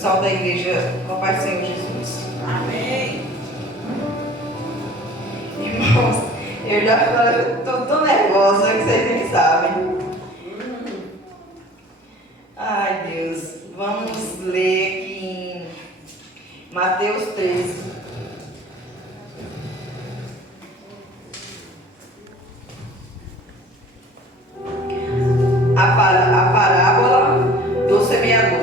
pessoal da igreja com a paz do Senhor Jesus. Amém. Irmãos, eu já estou tão nervosa que vocês nem sabem. Ai, Deus. Vamos ler aqui em Mateus 13. A parábola do semeador.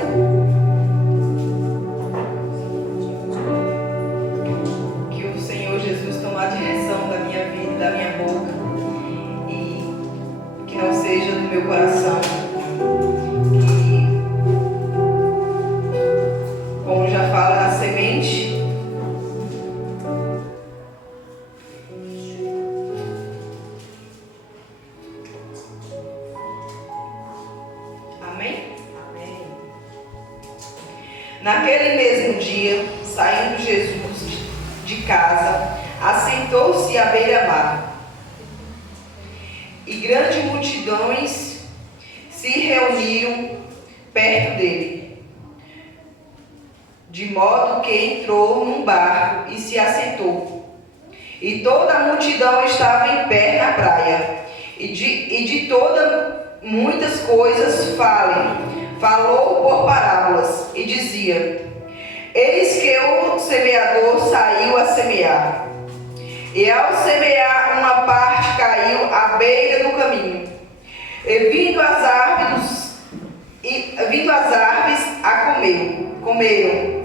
Que o Senhor Jesus tome a direção da minha vida, da minha boca, e que não seja do meu coração, que, como já fala, a semente Naquele mesmo dia, saindo Jesus de casa, assentou-se à beira-mar. E grandes multidões se reuniram perto dele, de modo que entrou num barco e se assentou. E toda a multidão estava em pé na praia, e de todas muitas coisas falou por parábolas, e dizia: Eis que o semeador saiu a semear. E ao semear, uma parte caiu à beira do caminho, e vindo as aves a comeram.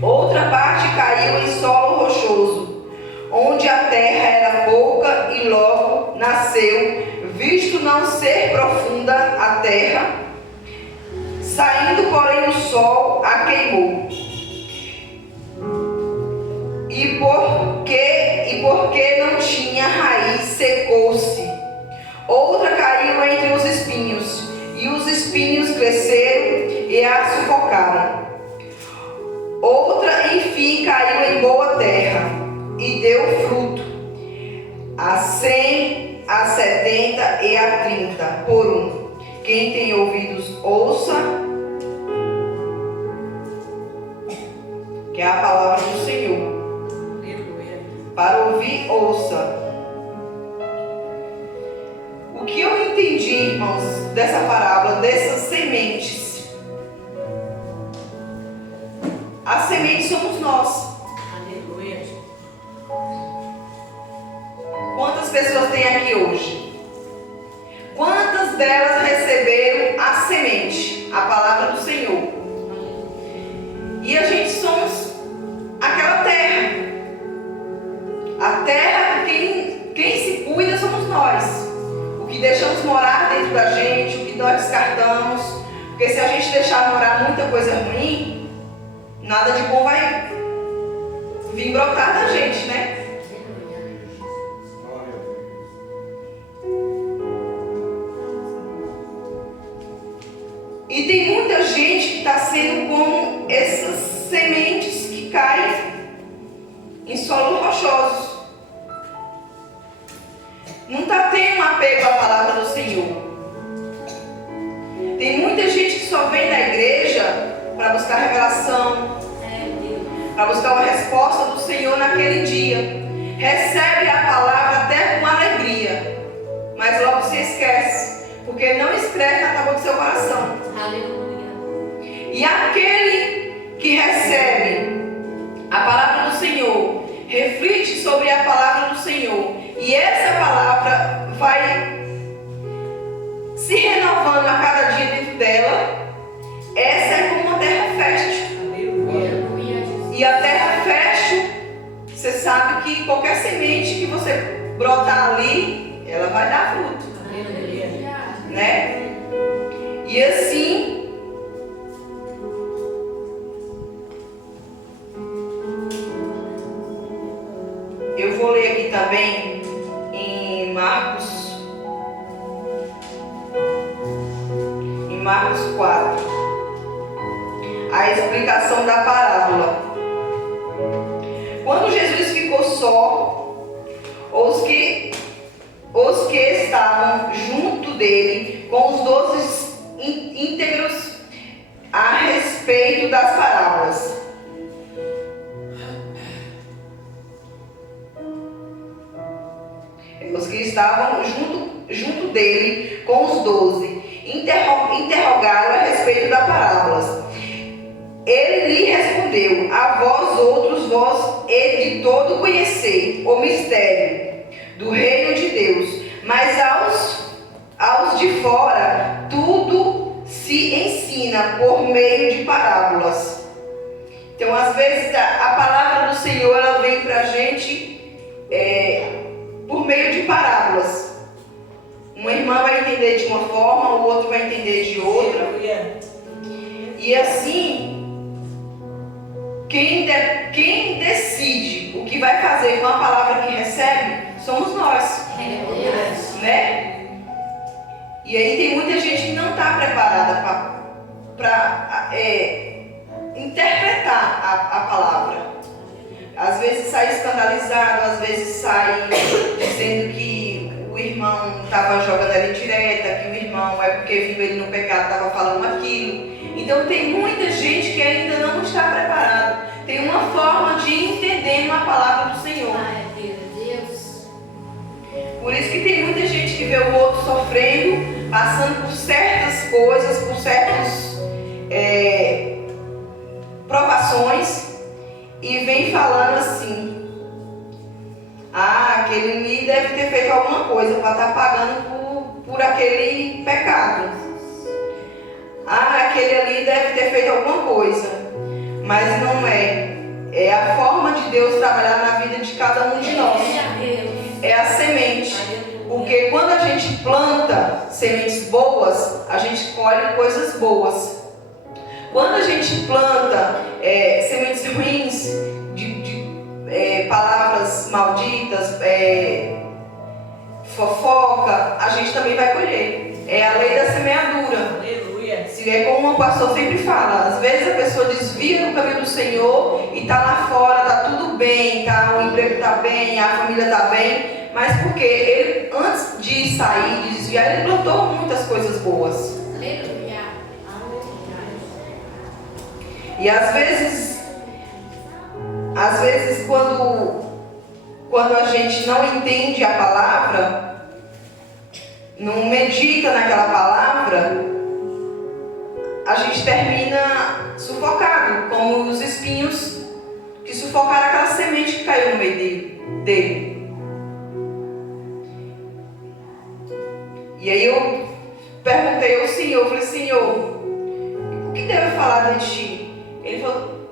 Outra parte caiu em solo rochoso, onde a terra era pouca, e logo nasceu, visto não ser profunda a terra. Saindo, porém, o sol a queimou. E porque não tinha raiz, secou-se. Outra caiu entre os espinhos, e os espinhos cresceram e a sufocaram. Outra, enfim, caiu em boa terra, e deu fruto, a 100, a 70 e a 30 por um. Quem tem ouvidos, ouça, que é a palavra do Senhor. Para ouvir, ouça. O que eu entendi, irmãos, dessa parábola, dessas sementes? As sementes somos nós. Aleluia. Quantas pessoas tem aqui hoje? Quantas delas receberam a semente, a palavra do Senhor? E a gente somos aquela terra. A terra, quem se cuida somos nós. O que deixamos morar dentro da gente, o que nós descartamos. Porque se a gente deixar morar muita coisa ruim, nada de bom vai vir brotar da gente, né? E tem muita gente que está sendo como essas sementes que caem em solo rochoso. Não está tendo um apego à palavra do Senhor. Tem muita gente que só vem na igreja para buscar revelação, para buscar uma resposta do Senhor naquele dia. Recebe a palavra até com alegria, mas logo se esquece, porque não escreve na tábua do seu coração. Aleluia. E aquele que recebe a palavra do Senhor, reflete sobre a palavra do Senhor, e essa palavra vai se renovando a cada dia dentro dela. Essa é como uma terra fértil. E a terra fértil, você sabe que qualquer semente que você brotar ali, ela vai dar fruto. Né? E assim, eu vou ler aqui também em Marcos 4, a explicação da parábola. Quando Jesus ficou só, os que estavam junto dele com os 12 íntegros a respeito respeito das parábolas. Os que estavam junto dele com os 12 interrogaram a respeito das parábolas. Ele lhe respondeu: a vós outros, vós de todo conhecei o mistério do reino de Deus, mas aos de fora tudo se ensina por meio de parábolas. Então, às vezes, a palavra do Senhor, ela vem para a gente por meio de parábolas. Uma irmã vai entender de uma forma, o outro vai entender de outra. E assim, quem decide o que vai fazer com a palavra que recebe, somos nós. Né? E aí tem muita gente que não está preparada para interpretar a palavra. Às vezes sai escandalizado, às vezes sai dizendo que o irmão estava jogando ela indireta, que o irmão porque viu ele no pecado, estava falando aquilo. Então tem muita gente que ainda não está preparada. Tem uma forma de entender uma palavra do Senhor. Por isso que tem muita gente que vê o outro sofrendo, passando por certas coisas, por certas provações, e vem falando assim: aquele ali deve ter feito alguma coisa para estar pagando por aquele pecado. Aquele ali deve ter feito alguma coisa. Mas não é. É a forma de Deus trabalhar na vida de cada um de nós. É a semente. Porque quando a gente planta sementes boas, a gente colhe coisas boas. Quando a gente planta sementes ruins, de palavras malditas, fofoca, a gente também vai colher. É a lei da semeadura. Aleluia. Se é como o pastor sempre fala, às vezes a pessoa desvia do caminho do Senhor e está lá fora, está tudo bem, o emprego está bem, a família está bem, mas porque ele, antes de sair, de desviar, ele plantou muitas coisas boas. Aleluia. E às vezes quando a gente não entende a palavra, não medita naquela palavra, a gente termina sufocado, como os espinhos que sufocaram aquela semente que caiu no meio dele. E aí eu perguntei ao Senhor, falei: Senhor, o que devo falar de ti? Ele falou: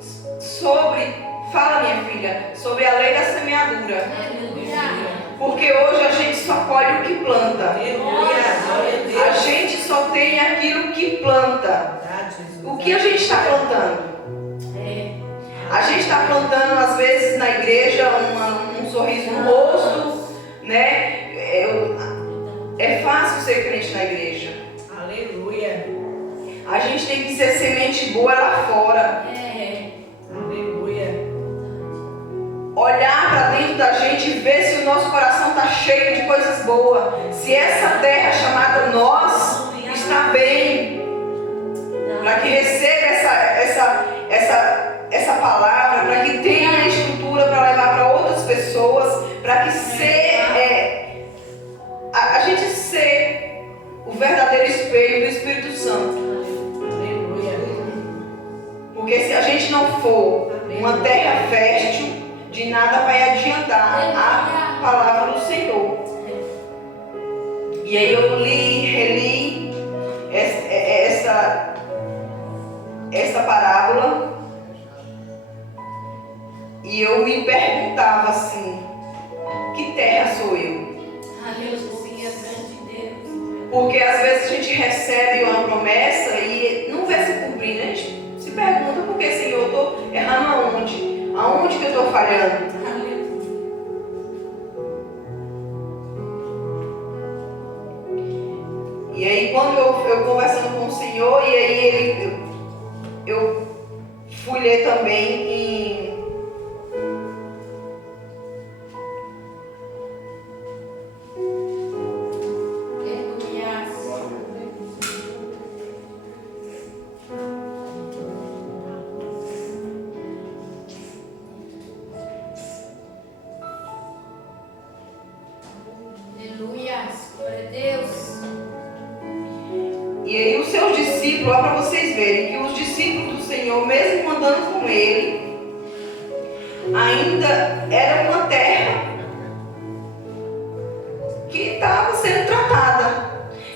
fala, minha filha, sobre a lei da semeadura. Porque hoje a gente só colhe o que planta. A gente só tem aquilo que planta. O que a gente está plantando? A gente está plantando, às vezes, na igreja, um sorriso no rosto, né? É fácil ser crente na igreja. Aleluia. A gente tem que ser semente boa lá fora. Aleluia. Olhar para dentro da gente e ver se o nosso coração está cheio de coisas boas. Se essa terra chamada nós está bem. Para que receba essa palavra, para que tenha a estrutura para levar para outras pessoas, para que a gente ser o verdadeiro espelho do Espírito Santo. Porque se a gente não for uma terra fértil, de nada vai adiantar a palavra do Senhor. E aí eu reli essa parábola, e eu me perguntava assim: que terra sou eu? Aleluia, grande Deus. Porque às vezes a gente recebe uma promessa e não vê se cumprir, né? A gente se pergunta: por que, Senhor, eu estou errando aonde? Aonde que eu estou falhando? E aí quando eu conversando com o Senhor, e aí eu fui ler também em discípulos, olha para vocês verem, que os discípulos do Senhor, mesmo andando com Ele, ainda era uma terra que estava sendo tratada,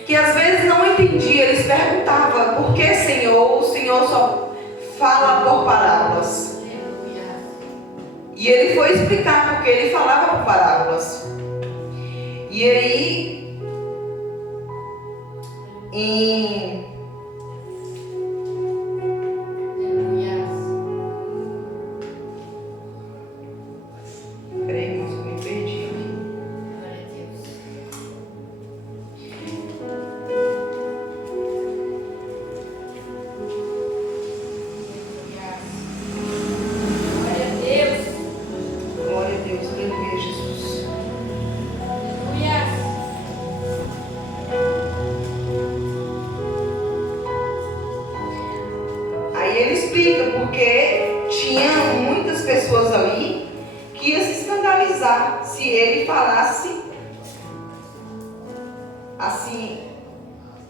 que às vezes não entendia. Eles perguntavam: por que, Senhor? O Senhor só fala por parábolas. E ele foi explicar porque ele falava por parábolas. E aí, peraí, irmãos, eu me perdi aqui. Glória a Deus, aleluia, Jesus. Aí ele explica porque tinha muitas pessoas ali que iam se escandalizar se ele falasse assim,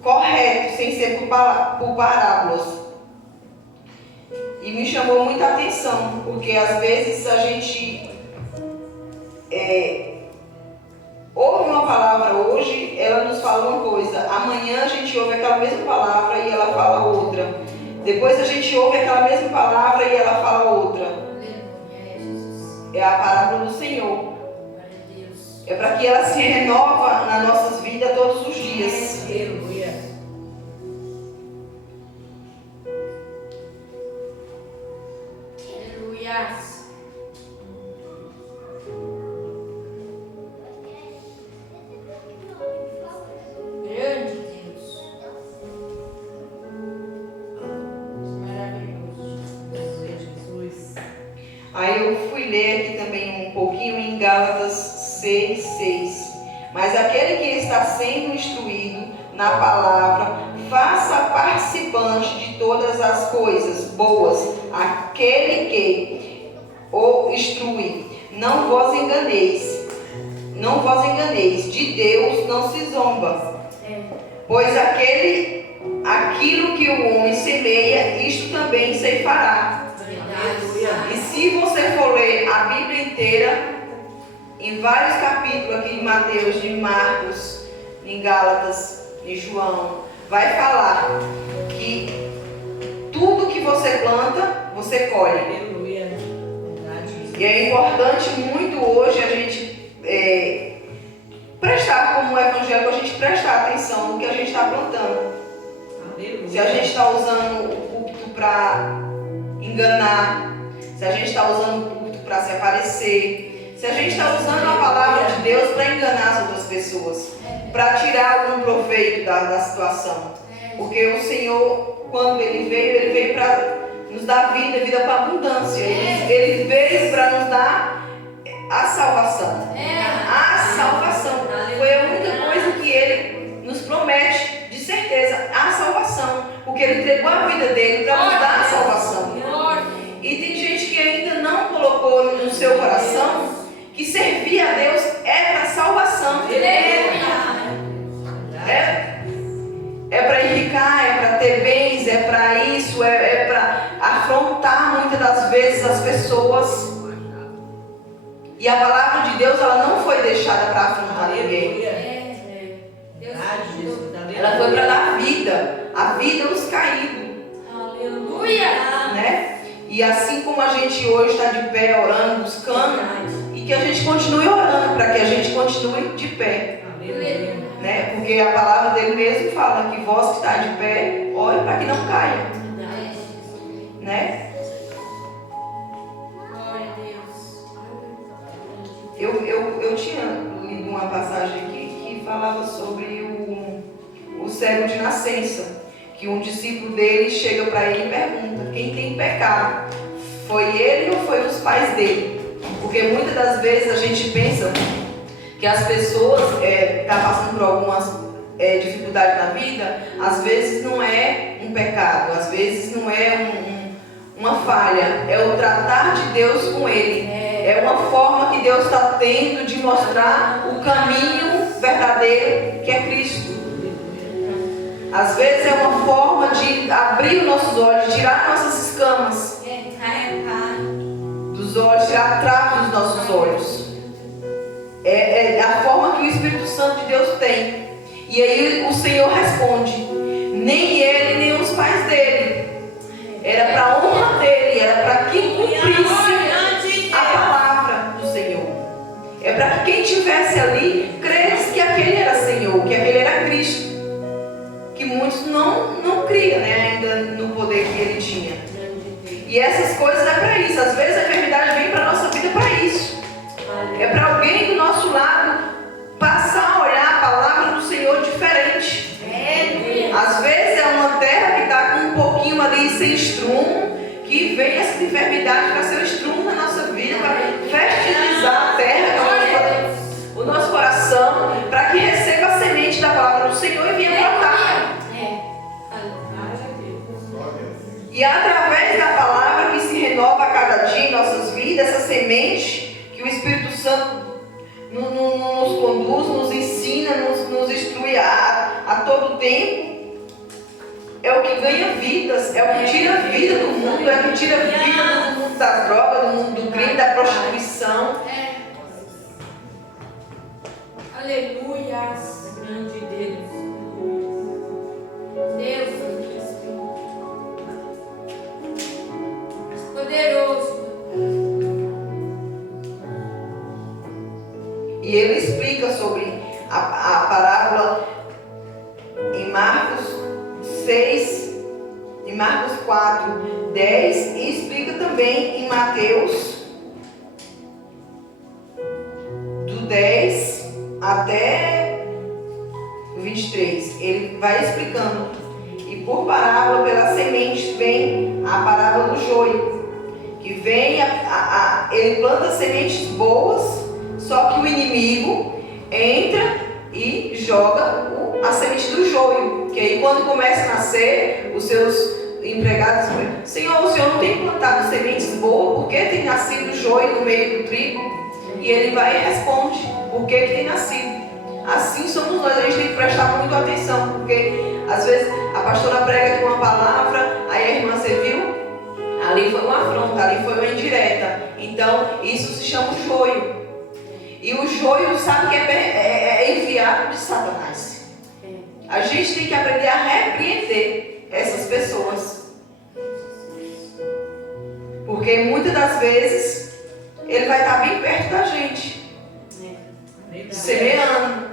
correto, sem ser por parábolas. E me chamou muita atenção, porque às vezes a gente ouve uma palavra hoje, ela nos fala uma coisa, amanhã a gente ouve aquela mesma palavra e ela fala outra. Depois a gente ouve aquela mesma palavra e ela fala outra. É a parábola do Senhor. É para que ela se renova nas nossas vidas todos os dias. Aleluia. Grande Deus. Maravilhoso. Jesus. Aí eu fui ler aqui também um pouquinho em Gálatas 6:6. Mas aquele que está sendo instruído na palavra, faça participante de todas as coisas boas, aquele que o instrui. Não vos enganeis, de Deus não se zomba. Pois aquilo que o homem semeia, isto também ceifará. E se você for ler a Bíblia inteira, em vários capítulos aqui de Mateus, de Marcos, em Gálatas, em João, vai falar que tudo que você planta, você colhe. Aleluia. Verdade. E é importante muito hoje a gente prestar, como evangélico, a gente prestar atenção no que a gente está plantando. Aleluia. Se a gente está usando o púlpito para enganar, se a gente está usando o púlpito para se aparecer, se a gente está usando a palavra de Deus para enganar as outras pessoas, para tirar algum proveito da situação. Porque o Senhor, quando Ele veio para nos dar vida com abundância. Ele veio para nos dar a salvação. A salvação. Foi a única coisa que Ele nos promete, de certeza, a salvação. Porque Ele entregou a vida dele para nos dar a salvação. E tem gente que ainda não colocou no seu coração que servir a Deus é para salvação. É para enricar, é para ter bens, é para isso, é para afrontar muitas das vezes as pessoas. E a palavra de Deus, ela não foi deixada para afrontar ninguém. Ela foi para dar vida, a vida aos caídos. Aleluia. Né? E assim como a gente hoje está de pé orando, buscando, e que a gente continue orando para que a gente continue de pé. Né? Porque a palavra dele mesmo fala que vós que está de pé, ore para que não caia. Né? Glória a Deus. Eu tinha lido uma passagem aqui que falava sobre o cego de nascença, que um discípulo dele chega para ele e pergunta: quem tem pecado? Foi ele ou foi os pais dele? Porque muitas das vezes a gente pensa que as pessoas estão passando por algumas dificuldades na vida. Às vezes não é um pecado, às vezes não é uma falha, é o tratar de Deus com ele. É uma forma que Deus está tendo de mostrar o caminho verdadeiro, que é Cristo. Às vezes é uma forma de abrir os nossos olhos, de tirar nossas escamas dos olhos, tirar trapos dos nossos olhos. É a forma que o Espírito Santo de Deus tem. E aí o Senhor responde: nem ele, nem os pais dele. Era para a honra dele, era para quem cumprisse a palavra do Senhor. É para que quem estivesse ali cresce que aquele era Senhor, que aquele era Cristo. Que muitos não criam, né, ainda no poder que ele tinha. E essas coisas é para isso. Às vezes a enfermidade vem para a nossa vida para isso. É para alguém do nosso lado passar a olhar a palavra do Senhor diferente. Às vezes é uma terra que está com um pouquinho ali sem estrumo, que vem essa enfermidade para ser um estrumo na nossa vida, para fertilizar a terra, o nosso coração, para que receba a semente da palavra do Senhor e venha brotar. E através da palavra que se renova a cada dia em nossas vidas, essa semente que o Espírito Santo nos conduz, nos ensina, nos instrui a todo tempo, é o que ganha vidas, é o que tira a vida do mundo, é o que tira a vida do mundo das drogas, do mundo do crime, da prostituição. Aleluia. Grande Deus. Deus poderoso. E ele explica sobre a parábola em Marcos 6, em Marcos 4, 10, e explica também em Mateus, do 10 até 23. Ele vai explicando. E por parábola, pela semente, vem a parábola do joio. Que vem, ele planta sementes boas, só que o inimigo entra e joga a semente do joio. Que aí quando começa a nascer, os seus empregados dizem: Senhor, o Senhor não tem plantado sementes boas? Por que tem nascido joio no meio do trigo? E ele vai e responde: por que tem nascido? Assim somos nós, a gente tem que prestar muito atenção, porque às vezes a pastora prega aqui uma palavra, aí a irmã, você viu? Ali foi uma afronta, ali foi uma indireta. Então isso se chama joio. E o joio, sabe que é enviado de Satanás. A gente tem que aprender a repreender essas pessoas. Porque muitas das vezes ele vai estar bem perto da gente, semeando.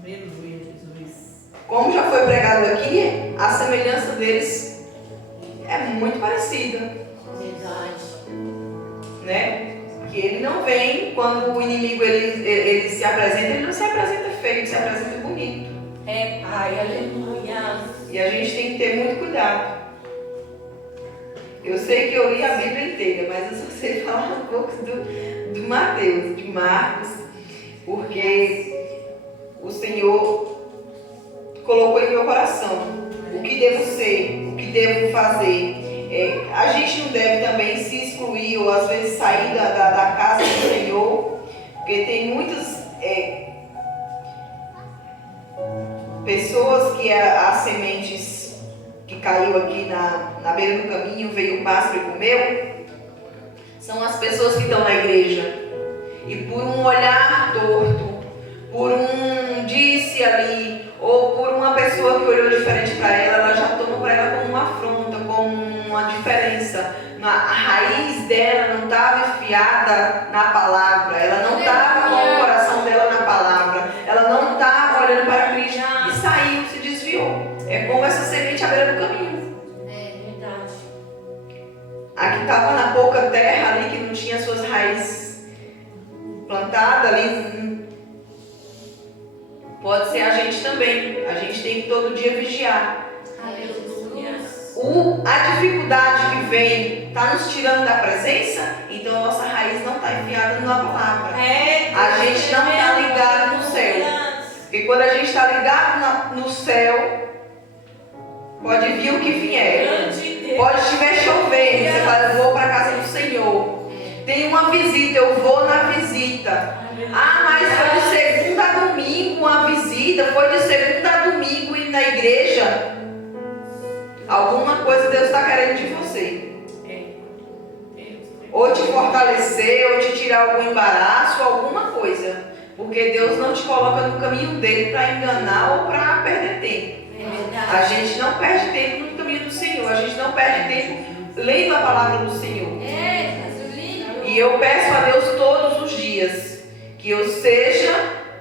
Aleluia, Jesus. Como já foi pregado aqui, a semelhança deles é muito parecida. Verdade. Né? Que ele não vem, quando o inimigo ele se apresenta, ele não se apresenta feio, ele se apresenta bonito. Pai, aleluia. E a gente tem que ter muito cuidado. Eu sei que eu li a Bíblia inteira, mas eu só sei falar um pouco do Mateus, de Marcos, porque o Senhor colocou em meu coração o que devo ser, o que devo fazer. A gente não deve também se excluir ou às vezes sair da casa do Senhor, porque tem muitas pessoas que as sementes que caiu aqui na beira do caminho, veio o pássaro e comeu, são as pessoas que estão na igreja e por um olhar torto, por um disse ali, ou por uma pessoa que olhou diferente para ela já toma para ela como uma afronta, como uma diferença. A raiz dela não estava enfiada na palavra, ela não estava com o coração dela na palavra, ela não estava olhando para Cristo e saiu, se desviou. É como essa semente à beira do caminho. É verdade. A que estava na pouca terra ali, que não tinha suas raízes plantadas ali, pode ser a gente também. A gente tem que todo dia vigiar. Aleluia. A dificuldade que vem está nos tirando da presença, então a nossa raiz não está enfiada na palavra. A gente não está ligado no céu. Porque quando a gente está ligado no céu, pode vir o que vier. Pode estiver chovendo, você fala: eu vou para a casa do Senhor. Tem uma visita, eu vou na visita. Ah, mas foi de segunda a domingo uma visita, foi de segunda a domingo e vindo na igreja, alguma coisa Deus está querendo de você. Ou te fortalecer, ou te tirar algum embaraço, alguma coisa. Porque Deus não te coloca no caminho dele para enganar ou para perder tempo. A gente não perde tempo no caminho do Senhor. A gente não perde tempo lendo a palavra do Senhor. E eu peço a Deus todos os dias que eu seja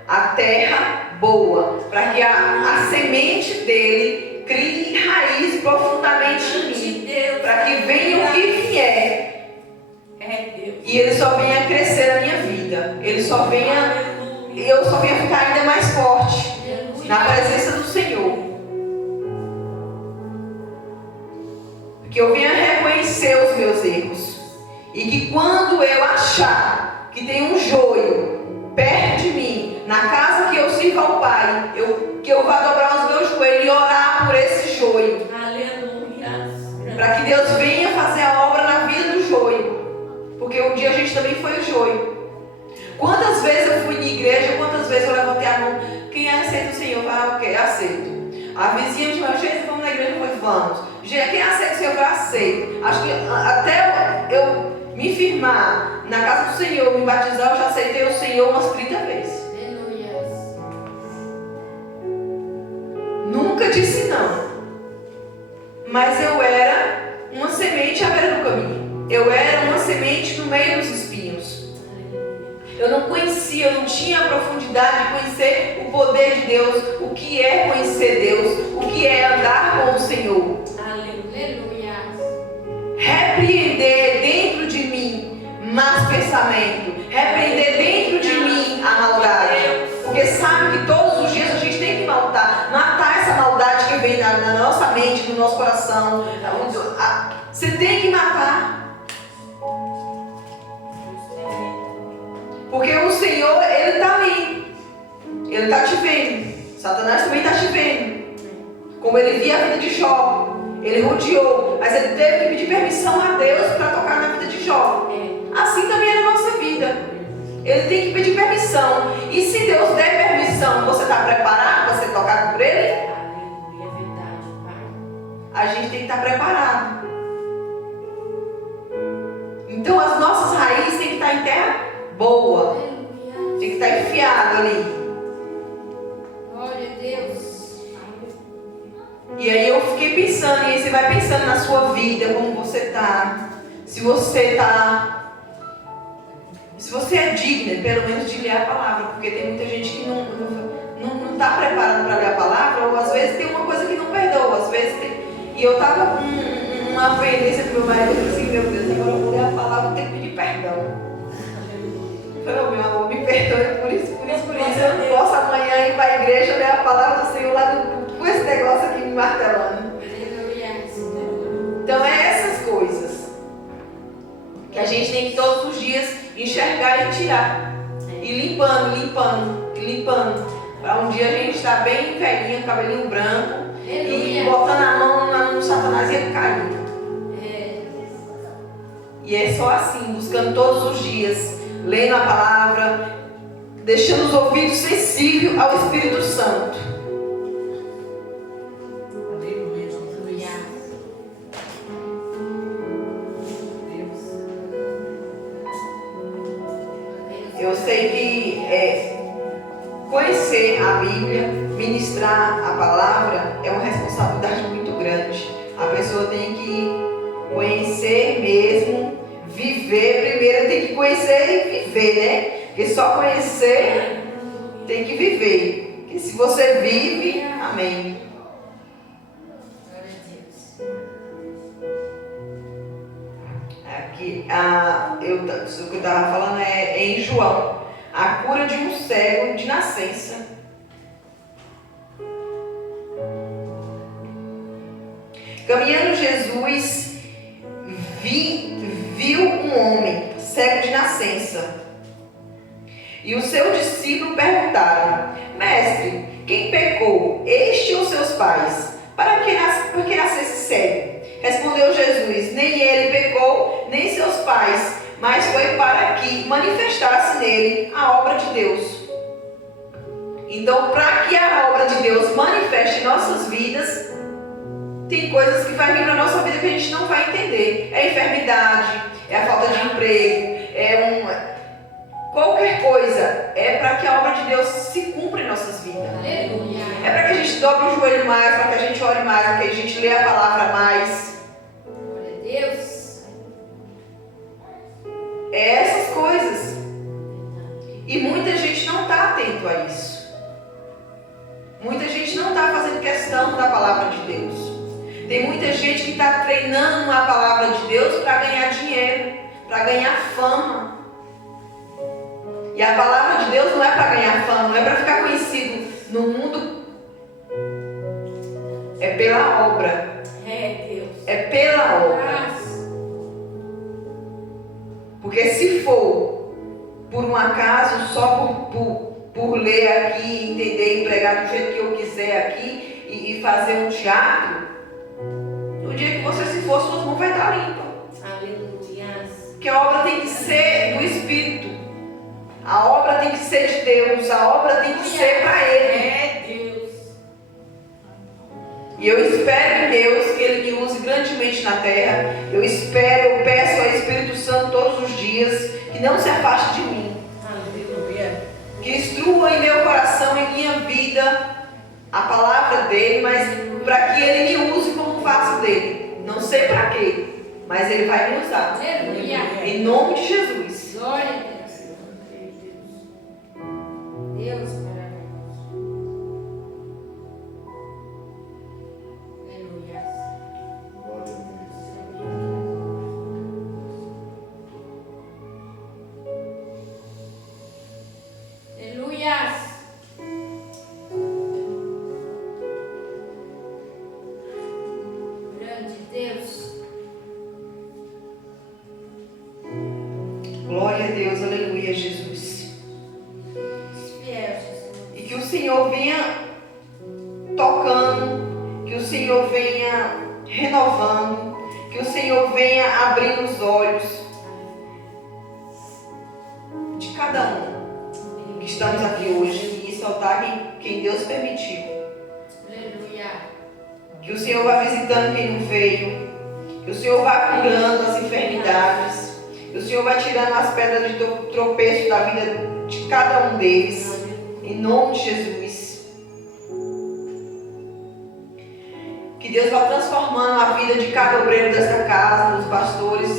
a terra boa, para que a semente dele crie raiz profundamente em mim, para que venha o que vier e ele só venha crescer na minha vida, eu só venha ficar ainda mais forte na presença do Senhor, que eu venha reconhecer os meus erros e que quando eu achar que tem um joio perto de mim, na casa que eu sirvo ao Pai, que eu vá dobrar os meus joelhos e orar por esse joio. Aleluia. Para que Deus venha fazer a obra na vida do joio. Porque um dia a gente também foi o joio. Quantas vezes eu fui na igreja, quantas vezes eu levantei a mão. Quem aceita o Senhor? Ah, ok, aceito. A vizinha de meu jeito, vamos na igreja, eu falei, vamos. Quem aceita o Senhor? Eu aceito. Acho que até eu me firmar na casa do Senhor, me batizar, eu já aceitei o Senhor umas 30 vezes. Nunca disse não. Mas eu era uma semente à beira do caminho. Eu era uma semente no meio dos espinhos. Eu não conhecia, eu não tinha a profundidade de conhecer o poder de Deus, o que é conhecer Deus, o que é andar com o Senhor. Aleluia. Repreender dentro de mim más pensamento, repreender dentro de mim a maldade. Porque sabe que todos os dias a gente tem que matar essa maldade que vem na nossa mente, no nosso coração. Você tem que matar. Porque o Senhor, Ele está ali. Ele está te vendo. Satanás também está te vendo. Como ele via a vida de Jó. Ele rodeou, mas ele teve que pedir permissão a Deus para tocar na vida de Jó. Assim também é na nossa vida. Ele tem que pedir permissão. E se Deus der permissão, você está preparado para ser tocado por Ele? Aleluia, é verdade, Pai. A gente tem que estar preparado. Então as nossas raízes têm que estar em terra boa. Tem que estar enfiado ali. Glória a Deus. E aí eu fiquei pensando, e aí você vai pensando na sua vida, como você está. Se você é digna, pelo menos de ler a palavra, porque tem muita gente que não está preparada para ler a palavra, ou às vezes tem uma coisa que não perdoa, às vezes tem. E eu estava com uma pendência do meu marido, eu falei assim, meu Deus, agora eu vou ler a palavra, eu tenho que pedir perdão. Eu falei, oh, meu amor, me perdoe por isso. Eu não posso amanhã ir para a igreja ler a palavra do Senhor lá com esse negócio aqui me martelando. Então é essas coisas que a gente tem que todos os dias enxergar e tirar. E limpando. Para um dia a gente estar bem velhinha, cabelinho branco, e botando a mão no Satanás e ele cair. E é só assim, buscando todos os dias, lendo a palavra, deixando os ouvidos sensíveis ao Espírito Santo. Aleluia, Jesus. Eu sei que conhecer a Bíblia, ministrar a palavra é uma responsabilidade muito grande. A pessoa tem que conhecer mesmo, viver. Primeiro tem que conhecer e viver, né? Porque só conhecer tem que viver. Porque se você vive, amém. Glória a Deus. Aqui, o que eu estava falando é em João. A cura de um cego de nascença. Caminhando Jesus, viu um homem cego de nascença. E os seus discípulos perguntaram: Mestre, quem pecou, este ou seus pais, por que nascesse cego? Respondeu Jesus: Nem ele pecou, nem seus pais, mas foi para que manifestasse nele a obra de Deus. Então, para que a obra de Deus manifeste em nossas vidas, tem coisas que vai vir na nossa vida que a gente não vai entender. É a enfermidade, é a falta de emprego, qualquer coisa. É para que a obra de Deus se cumpra em nossas vidas. Aleluia. É para que a gente dobre o joelho mais, para que a gente ore mais, para que a gente lê a palavra mais. Glória a Deus. É essas coisas. E muita gente não está atento a isso. Muita gente não está fazendo questão da palavra de Deus. Tem muita gente que está treinando a palavra de Deus para ganhar dinheiro, para ganhar fama. E a palavra de Deus não é para ganhar fama, não é para ficar conhecido no mundo. É pela obra. Deus. É pela obra. Paz. Porque se for por um acaso, só por ler aqui, entender, pregar do jeito que eu quiser aqui e fazer um teatro, no dia que você se for, suas mãos vai estar limpas. Aleluia. Porque a obra tem que ser do Espírito. A obra tem que ser de Deus. A obra tem que ser para Ele. Deus. E eu espero em Deus que Ele me use grandemente na terra. Eu peço ao Espírito Santo todos os dias que não se afaste de mim. Aleluia. Que instrua em meu coração, em minha vida, a palavra dEle, mas para que Ele me use como vaso dEle. Não sei para quê, mas Ele vai me usar. Aleluia. Em nome de Jesus. Glória a Deus. Deus maravilhoso. Aleluia. Aleluia. Grande Deus. Glória a Deus, aleluia, Jesus. Fiel, Jesus. E que o Senhor venha tocando, que o Senhor venha renovando, que o Senhor venha abrindo os olhos de cada um que estamos aqui hoje e exaltar quem Deus permitiu. Aleluia. Que o Senhor vá visitando quem não veio, que o Senhor vá curando as enfermidades, que o Senhor vai tirando as pedras de tropeço da vida de cada um deles, em nome de Jesus. Que Deus vá transformando a vida de cada obreiro desta casa, dos pastores,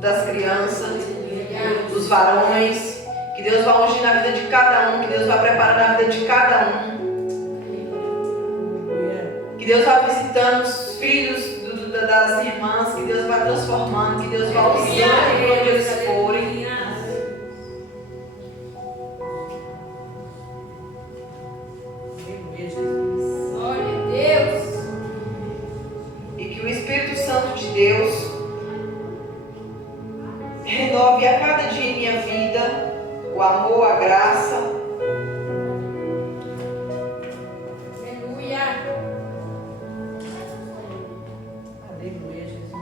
das crianças, dos varões. Que Deus vá ungindo a vida de cada um, que Deus vá preparando a vida de cada um. Que Deus vá visitando os filhos das irmãs, que Deus vá transformando, que Deus vá usando por onde eles forem. Glória a Deus. E que o Espírito Santo de Deus renove a cada dia em minha vida o amor, a graça. Aleluia. Aleluia, Jesus.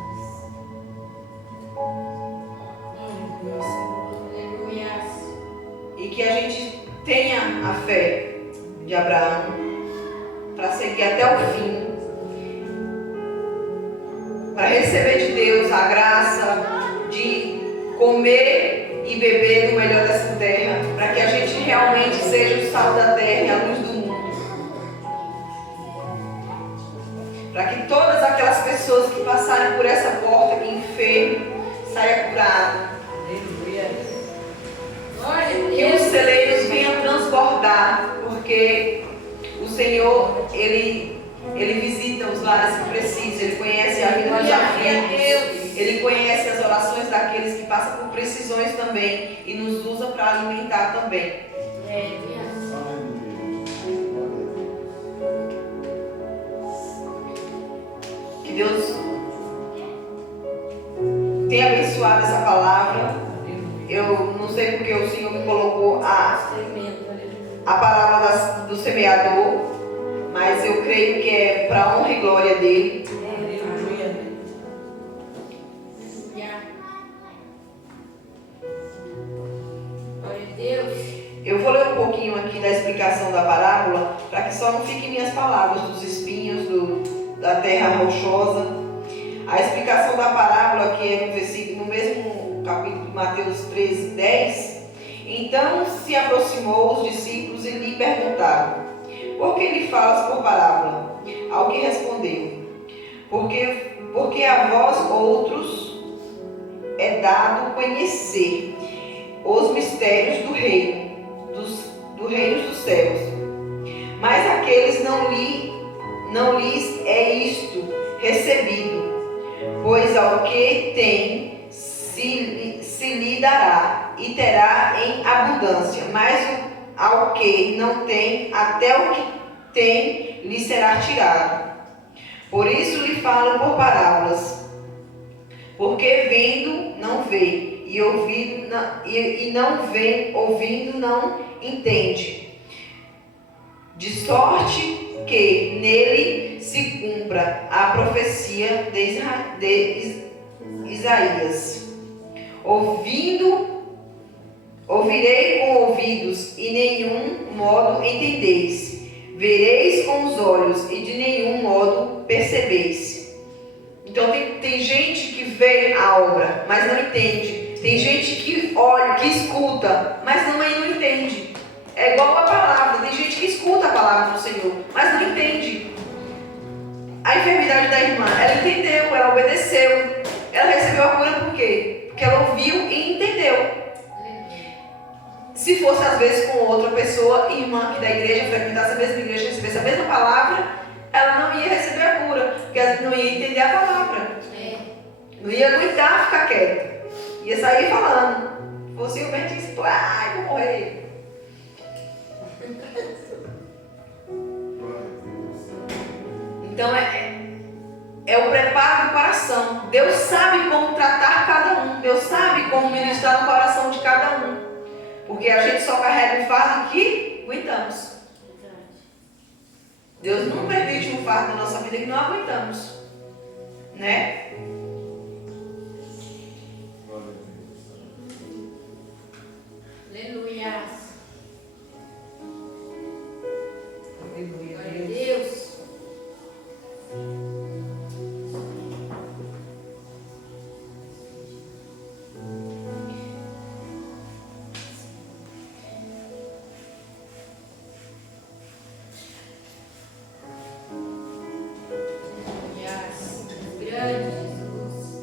Aleluia. E que a gente tenha a fé de Abraão para seguir até o fim, para receber de Deus a graça de comer e beber do melhor dessa terra, para que a gente realmente seja o sal da terra e a luz do mundo, para que todas aquelas pessoas que passarem por essa porta aqui enfermo saiam curadas. Aleluia. Glória a Que os Deus. celeiros venham transbordar, porque o Senhor, Ele visita os lares que precisam, Ele conhece a vida dos aflitos, Ele conhece as orações daqueles que passam por precisões também e nos usa para alimentar também. Que Deus tenha abençoado essa palavra. Eu não sei porque o Senhor me colocou a palavra do semeador, mas eu creio que é para a honra e glória dele. Aleluia. Glória a Deus. Eu vou ler um pouquinho pouquinho aqui da explicação da parábola, para que só não fiquem minhas palavras dos espinhos, da terra rochosa. A explicação da parábola, que é no versículo, no mesmo capítulo de Mateus 13, 10. Então se aproximou os discípulos e lhe perguntaram: por que lhe falas por parábola? Ao que respondeu: porque a vós outros é dado conhecer os mistérios do reino, do reino dos céus. Mas aqueles não lhes é isto recebido, pois ao que tem se lhe dará e terá em abundância, mas ao que não tem, até o que tem lhe será tirado. Por isso lhe falo por parábolas, porque vendo não vê, e ouvindo ouvindo não entende, de sorte que nele se cumpra a profecia de Isaías. Ouvirei com ouvidos e nenhum modo entendeis, vereis com os olhos e de nenhum modo percebeis. Então tem gente que vê a obra, mas não entende. Tem gente que olha, que escuta, mas também não entende. É igual a palavra, tem gente que escuta a palavra do Senhor, mas não entende. A enfermidade da irmã, ela entendeu, ela obedeceu, ela recebeu a cura por quê? Porque ela ouviu e entendeu. Se fosse às vezes com outra pessoa, irmã que da igreja, frequentasse a mesma igreja, recebesse a mesma palavra, ela não ia receber a cura, porque ela não ia entender a palavra. Não ia aguentar ficar quieta. Ia sair falando. Possivelmente isso, ai, vou morrer. Então é o preparo do coração. Deus sabe como tratar cada um. Deus sabe como ministrar no coração de cada um. Porque a gente só carrega o fardo que aguentamos. Deus não permite um fardo na nossa vida que não aguentamos. Né? Aleluia. Aleluia. Glória a Deus. Grande Jesus.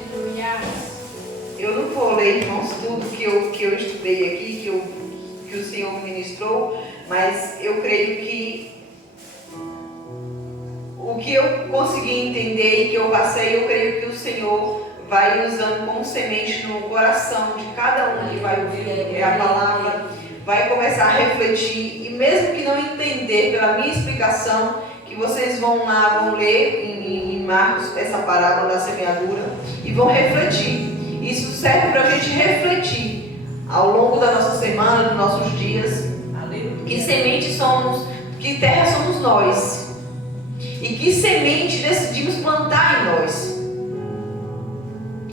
Aleluia. Eu não vou ler, irmãos, tudo que eu estudei aqui, que o Senhor ministrou, mas eu creio que o que eu consegui entender e que eu passei, eu creio que o Senhor vai usando como semente no coração de cada um que vai ouvir a palavra, vai começar a refletir, e mesmo que não entender pela minha explicação, que vocês vão lá, vão ler em Marcos essa parábola da semeadura e vão refletir. Isso serve para a gente refletir ao longo da nossa semana, dos nossos dias. Aleluia. Que semente somos, que terra somos nós, e que semente decidimos plantar em nós.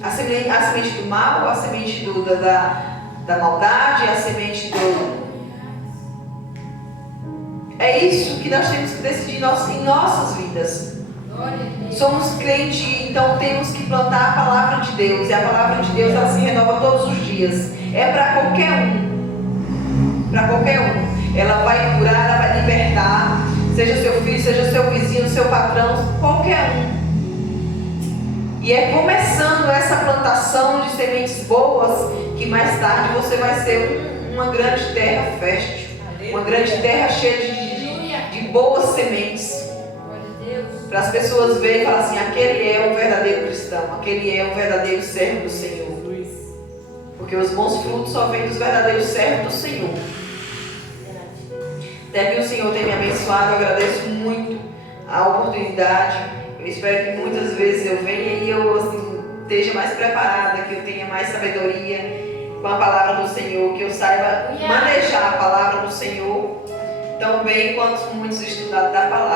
A semente do mal, a semente da maldade, a semente do... É isso que nós temos que decidir em nossas vidas. Glória a Deus. Somos crentes, então temos que plantar a palavra de Deus. E a palavra de Deus, ela se renova todos os dias. É para qualquer um. Para qualquer um. Ela vai curar, ela vai libertar. Seja seu filho, seja seu vizinho, seu patrão, qualquer um. E é começando essa plantação de sementes boas que mais tarde você vai ser uma grande terra fértil. Uma grande terra cheia de boas sementes. Glória a Deus. Para as pessoas verem e falar assim, aquele é um verdadeiro cristão, aquele é um verdadeiro servo do Senhor. Porque os bons frutos só vêm dos verdadeiros servos do Senhor. Até que o Senhor tenha me abençoado, eu agradeço muito a oportunidade. Eu espero que muitas vezes eu venha e eu assim, esteja mais preparada, que eu tenha mais sabedoria com a palavra do Senhor, que eu saiba manejar a palavra do Senhor tão bem quanto muitos estudados da palavra.